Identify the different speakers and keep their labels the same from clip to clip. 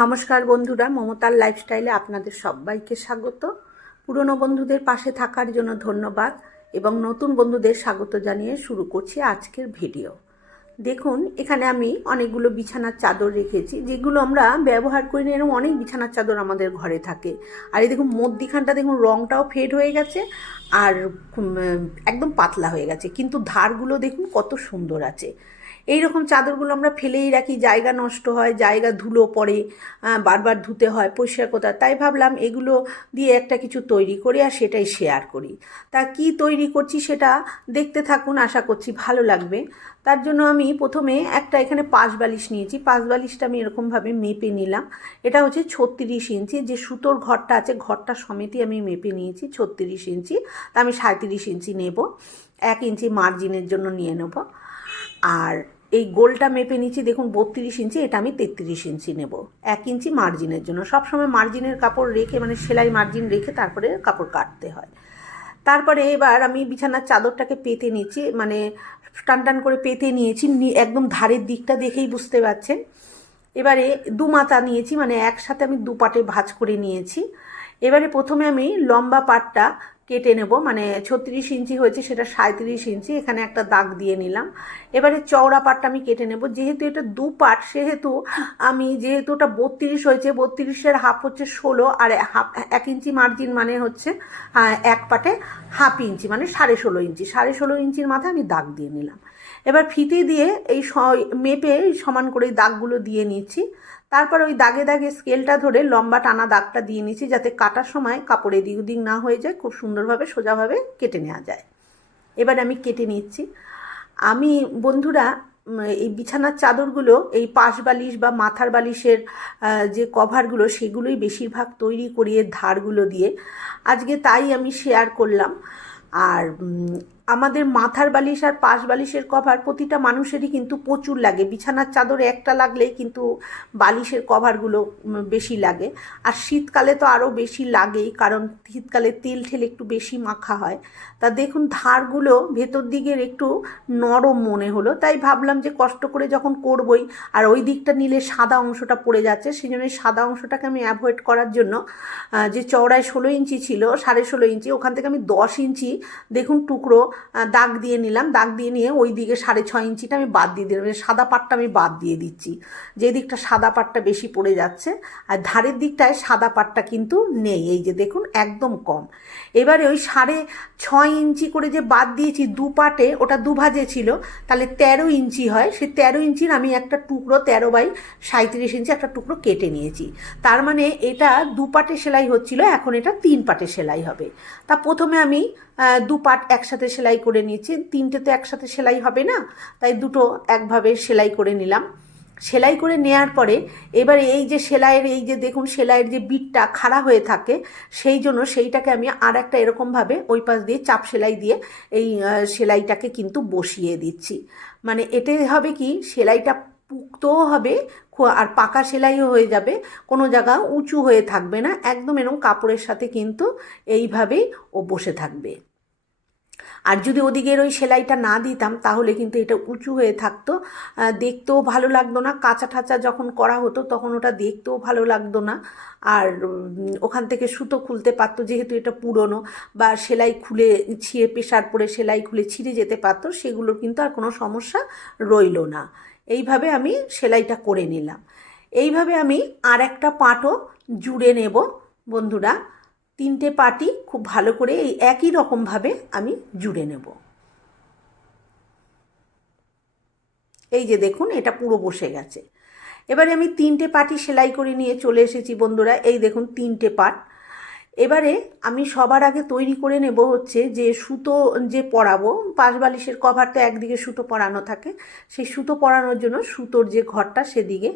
Speaker 1: নমস্কার বন্ধুরা, মমতার লাইফস্টাইলে আপনাদের সবাইকে স্বাগত। পুরনো বন্ধুদের পাশে থাকার জন্য ধন্যবাদ এবং নতুন বন্ধুদের স্বাগত জানিয়ে শুরু করছি আজকের ভিডিও দেখুন, এখানে আমি অনেকগুলো বিছানার চাদর রেখেছি, যেগুলো আমরা ব্যবহার করি না, এরকম অনেক বিছানার চাদর আমাদের ঘরে থাকে। আর এই দেখুন, মধ্যিখানটা দেখুন, রংটাও ফেড হয়ে গেছে আর একদম পাতলা হয়ে গেছে। কিন্তু ধারগুলো দেখুন, কত সুন্দর আছে। এই রকম চাদরগুলো আমরা ফেলেই রাখি, জায়গা নষ্ট হয়, জায়গা ধুলো পড়ে বারবার ধুতে হয়, পরিষ্কার হয়। তাই ভাবলাম এগুলো দিয়ে একটা কিছু তৈরি করি আর সেটাই শেয়ার করি। তা কি তৈরি করছি সেটা দেখতে থাকুন, আশা করছি ভালো লাগবে। তার জন্য আমি প্রথমে একটা এখানে পাঁচ বালিশ নিয়েছি। পাঁচ বালিশটা আমি এরকমভাবে মেপে নিলাম। এটা হচ্ছে ছত্রিশ ইঞ্চি। যে সুতোর ঘরটা আছে, ঘরটা সমেতই আমি মেপে নিয়েছি, ছত্রিশ ইঞ্চি। তা আমি সাঁত্রিশ ইঞ্চি নেব। এক ইঞ্চি মার্জিনের জন্য নিয়ে নেব। আর এই গোলটা মেপে নিচ্ছি, দেখুন বত্রিশ ইঞ্চি, এটা আমি তেত্রিশ ইঞ্চি নেব। এক ইঞ্চি মার্জিনের জন্য। সবসময় মার্জিনের কাপড় রেখে মানে সেলাই মার্জিন রেখে তারপরে কাপড় কাটতে হয়। তারপরে এবার আমি বিছানার চাদরটাকে পেতে নিচ্ছি মানে টান টান করে পেতে নিয়েছি একদম ধারের দিকটা দেখেই বুঝতে পারছেন। এবারে দু মাথা নিয়েছি মানে একসাথে আমি দু পাটে ভাঁজ করে নিয়েছি। এবারে প্রথমে আমি লম্বা পাটটা কেটে নেব মানে ছত্রিশ ইঞ্চি হয়েছে সেটা সাঁত্রিশ ইঞ্চি, এখানে একটা দাগ দিয়ে নিলাম। এবারে চওড়া পাটটা আমি কেটে নেব, যেহেতু এটা দু পাট, সেহেতু আমি যেহেতু ওটা বত্রিশ হয়েছে, বত্রিশের হাফ হচ্ছে ষোলো, আর হাফ, এক ইঞ্চি মার্জিন মানে হচ্ছে এক পাটে হাফ ইঞ্চি মানে সাড়ে ষোলো ইঞ্চি, সাড়ে ষোলো ইঞ্চির মাথায় আমি দাগ দিয়ে নিলাম। এবার ফিতে দিয়ে এই মেপে সমান করে এই দাগগুলো দিয়ে নিচ্ছি। তারপর ওই দাগে দাগে স্কেলটা ধরে লম্বা টানা দাগটা দিয়ে নিচ্ছি যাতে কাটার সময় কাপড় এদিক ওদিক না হয়ে যায়, খুব সুন্দরভাবে সোজাভাবে কেটে নেওয়া যায়। এবার আমি কেটে নিচ্ছি। আমি বন্ধুরা এই বিছানার চাদরগুলো, এই পাশ বালিশ বা মাথার বালিশের যে কভারগুলো, সেগুলোই বেশিরভাগ তৈরি করি এর ধারগুলো দিয়ে আজকে তাই আমি শেয়ার করলাম। আর আমাদের মাথার বালিশ আর পাশ বালিশের কভার প্রতিটা মানুষেরই কিন্তু প্রচুর লাগে। বিছানার চাদরে একটা লাগলেই কিন্তু বালিশের কভারগুলো বেশি লাগে। আর শীতকালে তো আরও বেশি লাগেই, কারণ শীতকালে তেল ঠেলে একটু বেশি মাখা হয়। তা দেখুন, ধারগুলো ভেতর দিকের একটু নরম মনে হলো। তাই ভাবলাম যে কষ্ট করে যখন করবই, আর ওই দিকটা নিলে সাদা অংশটা পড়ে যাচ্ছে। সেই জন্য সাদা অংশটাকে আমি অ্যাভয়েড করার জন্য যে চওড়ায় ষোলো ইঞ্চি ছিল, সাড়ে ষোলো ইঞ্চি, ওখান থেকে আমি দশ ইঞ্চি, দেখুন টুকরো দাগ দিয়ে নিলাম। দাগ দিয়ে নিয়ে ওই দিকে সাড়ে ছয় ইঞ্চিটা আমি বাদ দিয়ে দিলাম। মানে সাদা পাটটা আমি বাদ দিয়ে দিচ্ছি। যে দিকটা সাদা পাটটা বেশি পড়ে যাচ্ছে, আর ধারের দিকটায় সাদা পাটটা কিন্তু নেই। এই যে দেখুন, একদম কম। এবারে ওই সাড়ে ছয় ইঞ্চি করে যে বাদ দিয়েছি দু পাটে, ওটা দুভাজে ছিল, তাহলে তেরো ইঞ্চি হয়। সেই তেরো ইঞ্চির আমি একটা টুকরো তেরো বাই সাঁত্রিশ ইঞ্চি একটা টুকরো কেটে নিয়েছি। তার মানে এটা দু পাটে সেলাই হচ্ছিল, এখন এটা তিন পাটে সেলাই হবে। তা প্রথমে আমি দু পাট একসাথে সেলাই করে নিয়েছি। তিনটে তো একসাথে সেলাই হবে না, তাই দুটো একভাবে সেলাই করে নিলাম। সেলাই করে নেয়ার পরে এবারে এই যে সেলাইয়ের, এই যে দেখুন সেলাইয়ের যে বিটটা খাড়া হয়ে থাকে, সেই জন্য সেইটাকে আমি আর একটা এরকমভাবে ওই পাশ দিয়ে চাপ সেলাই দিয়ে এই সেলাইটাকে কিন্তু বসিয়ে দিচ্ছি। মানে এতে হবে কি, সেলাইটা পুক্তও হবে আর পাকা সেলাইও হয়ে যাবে। কোনো জায়গা উঁচু হয়ে থাকবে না। একদম এরকম কাপড়ের সাথে কিন্তু এইভাবেই ও বসে থাকবে। আর যদি ওদিকের ওই সেলাইটা না দিতাম, তাহলে কিন্তু এটা উঁচু হয়ে থাকতো। দেখতেও ভালো লাগতো না। কাঁচা ঠাঁচা যখন করা হতো, তখন ওটা দেখতেও ভালো লাগতো না। আর ওখান থেকে সুতো খুলতে পারতো, যেহেতু এটা পুরনো বা সেলাই খুলে ছিঁড়ে প্রেশার পরে সেলাই খুলে ছিঁড়ে যেতে পারতো, সেগুলোর কিন্তু আর কোনো সমস্যা রইল না। এইভাবে আমি সেলাইটা করে নিলাম। এইভাবে আমি আর একটা পাটও জুড়ে নেব। বন্ধুরা, তিনটে পাটি খুব ভালো করে এই একই রকমভাবে আমি জুড়ে নেব। এই যে দেখুন, এটা পুরো বসে গেছে। এবারে আমি তিনটে পাটি সেলাই করে নিয়ে চলে এসেছি বন্ধুরা। এই দেখুন, তিনটে পাট। এবারে আমি সবার আগে তৈরি করে নেব হচ্ছে যে সুতো যে পরাবো, পাশ বালিশের কভার তো একদিকে সুতো পরানো থাকে, সেই সুতো পরানোর জন্য সুতোর যে ঘরটা সেদিকে।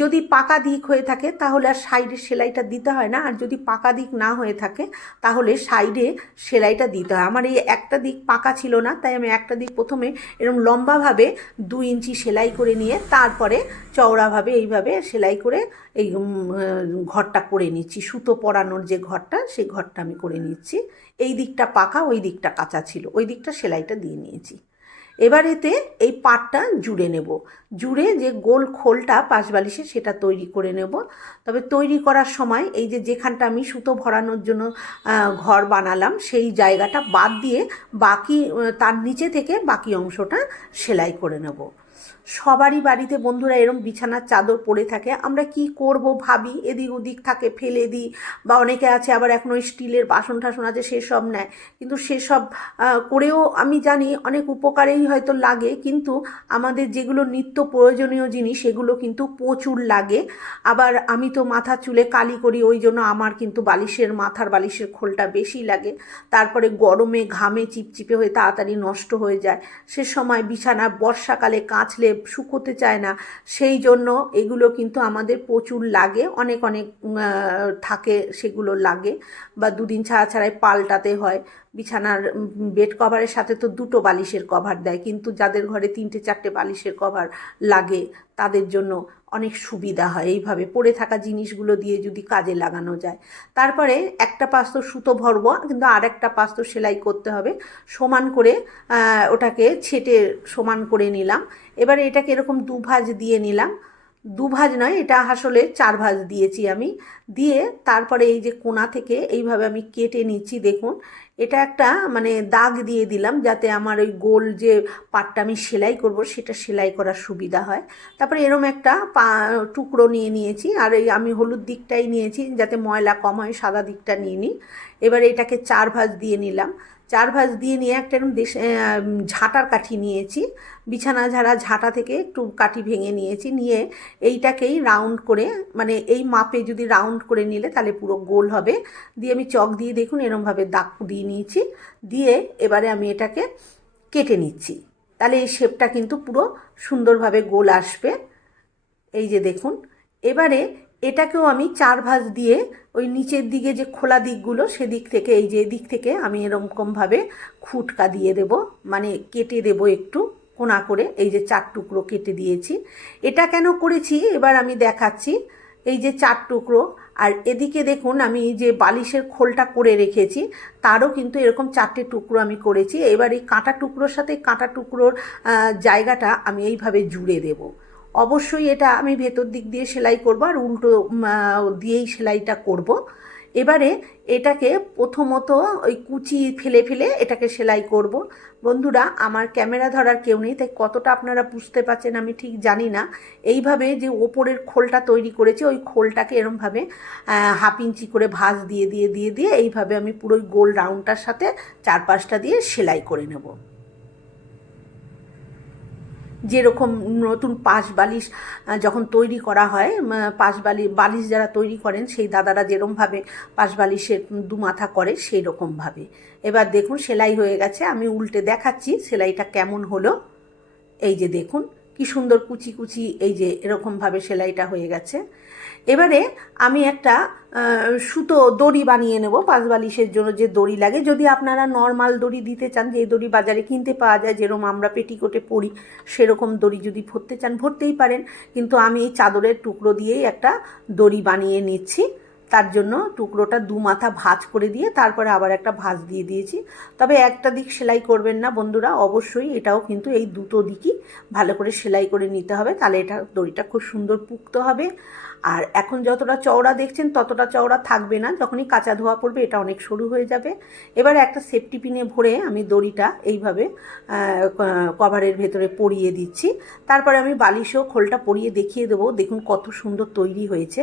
Speaker 1: যদি পাকা দিক হয়ে থাকে তাহলে আর সাইডে সেলাইটা দিতে হয় না, আর যদি পাকা দিক না হয়ে থাকে তাহলে সাইডে সেলাইটা দিতে হয়। আমার এই একটা দিক পাকা ছিল না, তাই আমি একটা দিক প্রথমে এরকম লম্বাভাবে দু ইঞ্চি সেলাই করে নিয়ে তারপরে চওড়াভাবে এইভাবে সেলাই করে এই ঘরটা করে নিচ্ছি, সুতো পরানোর যে ঘরটা। সেই ঘরটা আমি করে নিচ্ছি। এই দিকটা পাকা, ওই দিকটা কাঁচা ছিল। ওই দিকটা সেলাইটা দিয়ে নিয়েছি। এবার এতে এই পাটটা জুড়ে নেব। জুড়ে যে গোল খোলটা পাশ বালিশে সেটা তৈরি করে নেব। তবে তৈরি করার সময় এই যে যেখানটা আমি সুতো ভরানোর জন্য ঘর বানালাম, সেই জায়গাটা বাদ দিয়ে বাকি তার নিচে থেকে বাকি অংশটা সেলাই করে নেব। সবারই বাড়িতে বন্ধুরা এরম বিছানার চাদর পড়ে থাকে। আমরা কি করব ভাবি, এদিক ওদিক থাকে, ফেলে দিই বা অনেকে আছে আবার এখন ওই স্টিলের বাসন টাসন আছে, সেসব নেয়। কিন্তু সেসব করেও আমি জানি অনেক উপকারেই হয়তো লাগে, কিন্তু আমাদের যেগুলো নিত্য প্রয়োজনীয় জিনিস, সেগুলো কিন্তু প্রচুর লাগে। আবার আমি তো মাথা চুলে কালি করি, ওই জন্য আমার কিন্তু বালিশের মাথার বালিশের খোলটা বেশি লাগে। তারপরে গরমে ঘামে চিপচিপে হয়ে তাড়াতাড়ি নষ্ট হয়ে যায়। সে সময় বিছানা বর্ষাকালে কাচলে শুকোতে চায় না। সেই জন্য এগুলো কিন্তু আমাদের প্রচুর লাগে। অনেক অনেক থাকে সেগুলো লাগে। বা দুদিন ছাড়া ছাড়াই পাল্টাতে হয়। বিছানার বেড কভারের সাথে তো দুটো বালিশের কভার দেয়। কিন্তু যাদের ঘরে তিনটে, চারটে বালিশের কভার লাগে তাদের জন্য অনেক সুবিধা হয়। এইভাবে পড়ে থাকা জিনিসগুলো দিয়ে যদি কাজে লাগানো যায়। তারপরে একটা পাশ তো সুতো ভরবো, কিন্তু আর একটা পাশ তো সেলাই করতে হবে। সমান করে ওটাকে ছেটে সমান করে নিলাম। এবারে এটাকে এরকম দু ভাঁজ দিয়ে নিলাম। দু ভাঁজ নয়, এটা আসলে চার ভাজ দিয়েছি আমি। দিয়ে তারপরে এই যে কোনা থেকে এইভাবে আমি কেটে নিচ্ছি, দেখুন। এটা একটা মানে দাগ দিয়ে দিলাম যাতে আমার ওই গোল যে পাটটা আমি সেলাই করব, সেটা সেলাই করার সুবিধা হয়। তারপরে এরম একটা পা, টুকরো নিয়ে নিয়েছি আর এই আমি হলুদ দিকটাই নিয়েছি যাতে ময়লা কম হয়, সাদা দিকটা নিয়ে নিই। এবার এটাকে চার ভাঁজ দিয়ে নিলাম। চার ভাঁজ দিয়ে নিয়ে একটা এরকম দেশ ঝাঁটার কাঠি নিয়েছি। বিছানা ঝাড়া, ঝাঁটা থেকে একটু কাঠি ভেঙে নিয়েছি। নিয়ে এইটাকেই রাউন্ড করে মানে এই মাপে যদি রাউন্ড করে নিলে তাহলে পুরো গোল হবে। দিয়ে আমি চক দিয়ে দেখুন এরমভাবে দাগ দিয়ে নিয়েছি। দিয়ে এবারে আমি এটাকে কেটে নিচ্ছি। তাহলে এই শেপটা কিন্তু পুরো সুন্দরভাবে গোল আসবে। এই যে দেখুন, এবারে এটাকেও আমি চার ভাঁজ দিয়ে ওই নিচের দিকে যে খোলা দিকগুলো সেদিক থেকে, এই যে দিক থেকে আমি এরকমভাবে খুটকা দিয়ে দেব মানে কেটে দেব একটু কোনা করে, এই যে চার টুকরো কেটে দিয়েছি। এটা কেন করেছি? এবার আমি দেখাচ্ছি, এই যে চার টুকরো। আর এদিকে দেখুন, আমি যে বালিশের খোলটা করে রেখেছি, তারও কিন্তু এরকম চারটে টুকরো আমি করেছি। এবার এই কাঁটা টুকরোর সাথে, কাঁটা টুকরোর জায়গাটা আমি এইভাবে জুড়ে দেবো। অবশ্যই এটা আমি ভেতর দিক দিয়ে সেলাই করব আর উল্টো দিয়েই সেলাইটা করব। এবারে এটাকে প্রথমত ওই কুচি ফেলে ফেলে এটাকে সেলাই করব। বন্ধুরা, আমার ক্যামেরা ধরার কেউ নেই, তাই কতটা আপনারা বুঝতে পারছেন আমি ঠিক জানি না। এইভাবে যে ওপরের খোলটা তৈরি করেছি, ওই খোলটাকে এরমভাবে হাফ ইঞ্চি করে ভাঁজ দিয়ে দিয়ে দিয়ে দিয়ে এইভাবে আমি পুরো গোল রাউন্ডটার সাথে চারপাশটা দিয়ে সেলাই করে নেব। যেরকম নতুন পাশ বালিশ যখন তৈরি করা হয় পাশ বালি বালিশ যারা তৈরি করেন, সেই দাদারা যেরমভাবে পাশ বালিশের দু মাথা করে সেই রকমভাবে এবার দেখুন, সেলাই হয়ে গেছে, আমি উল্টে দেখাচ্ছি সেলাইটা কেমন হলো। এই যে দেখুন, কি সুন্দর কুচি কুচি, এই যে এরকমভাবে সেলাইটা হয়ে গেছে। এবারে আমি একটা সুতো দড়ি বানিয়ে নেব, পাঁচ বালিশের জন্য যে দড়ি লাগে। যদি আপনারা নর্মাল দড়ি দিতে চান, যে দড়ি বাজারে কিনতে পাওয়া যায়, যেরকম আমরা পেটিকোটে পরি, সেরকম দড়ি যদি ভরতে চান, ভরতেই পারেন। কিন্তু আমি এই চাদরের টুকরো দিয়েই একটা দড়ি বানিয়ে নিচ্ছি। তার জন্য টুকরোটা দু মাথা ভাঁজ করে দিয়ে তারপরে আবার একটা ভাঁজ দিয়ে দিয়েছি। তবে একটা দিক সেলাই করবেন না বন্ধুরা, অবশ্যই এটাও কিন্তু এই দুটো দিকই ভালো করে সেলাই করে নিতে হবে। তাহলে এটা দড়িটা খুব সুন্দর পুক্ত হবে। আর এখন যতটা চওড়া দেখছেন, ততটা চওড়া থাকবে না। যখনই কাঁচা ধোয়া পড়বে, এটা অনেক সরু হয়ে যাবে। এবারে একটা সেফটি পিনে ভরে আমি দড়িটা এইভাবে কভারের ভেতরে পরিয়ে দিচ্ছি। তারপরে আমি বালিশও খোলটা পরিয়ে দেখিয়ে দেবো। দেখুন কত সুন্দর তৈরি হয়েছে।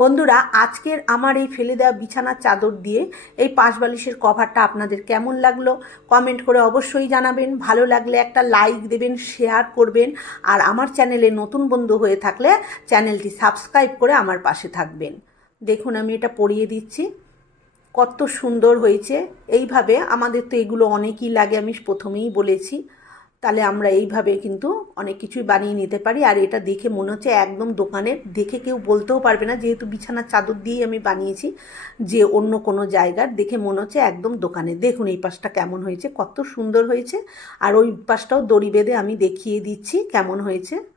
Speaker 1: বন্ধুরা, আজকের আমার এই ফেলে দেওয়া বিছানার চাদর দিয়ে এই পাশ বালিশের কভারটা আপনাদের কেমন লাগল? কমেন্ট করে অবশ্যই জানাবেন। ভালো লাগলে একটা লাইক দেবেন শেয়ার করবেন। আর আমার চ্যানেলে নতুন বন্ধু হয়ে থাকলে চ্যানেলটি সাবস্ক্রাইব করে আমার পাশে থাকবেন। দেখুন, আমি এটা পরিয়ে দিচ্ছি। কত সুন্দর হয়েছে। এইভাবে আমাদের তো এগুলো অনেকই লাগে, আমি প্রথমেই বলেছি। তাহলে আমরা এইভাবে কিন্তু অনেক কিছুই বানিয়ে নিতে পারি। আর এটা দেখে মনে হচ্ছে একদম দোকানের দেখে কেউ বলতেও পারবে না, যেহেতু বিছানার চাদর দিয়েই আমি বানিয়েছি যে অন্য কোনো জায়গার। দেখে মনে হচ্ছে একদম দোকানে। দেখুন, এই পাশটা কেমন হয়েছে, কত সুন্দর হয়েছে। আর ওই পাশটাও দড়ি বেঁধে আমি দেখিয়ে দিচ্ছি কেমন হয়েছে।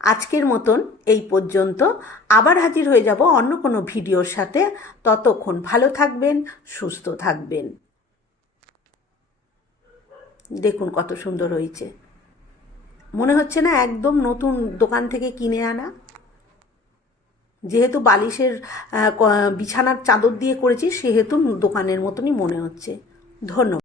Speaker 1: আজকের মতন এই পর্যন্ত। আবার হাজির হয়ে যাব অন্য কোনো ভিডিওর সাথে। ততক্ষণ ভালো থাকবেন, সুস্থ থাকবেন। দেখুন কত সুন্দর হয়েছে। মনে হচ্ছে না একদম নতুন দোকান থেকে কিনে আনা। যেহেতু বালিশের বিছানার চাদর দিয়ে করেছি, সেহেতু দোকানের মতনই মনে হচ্ছে। ধন্যবাদ।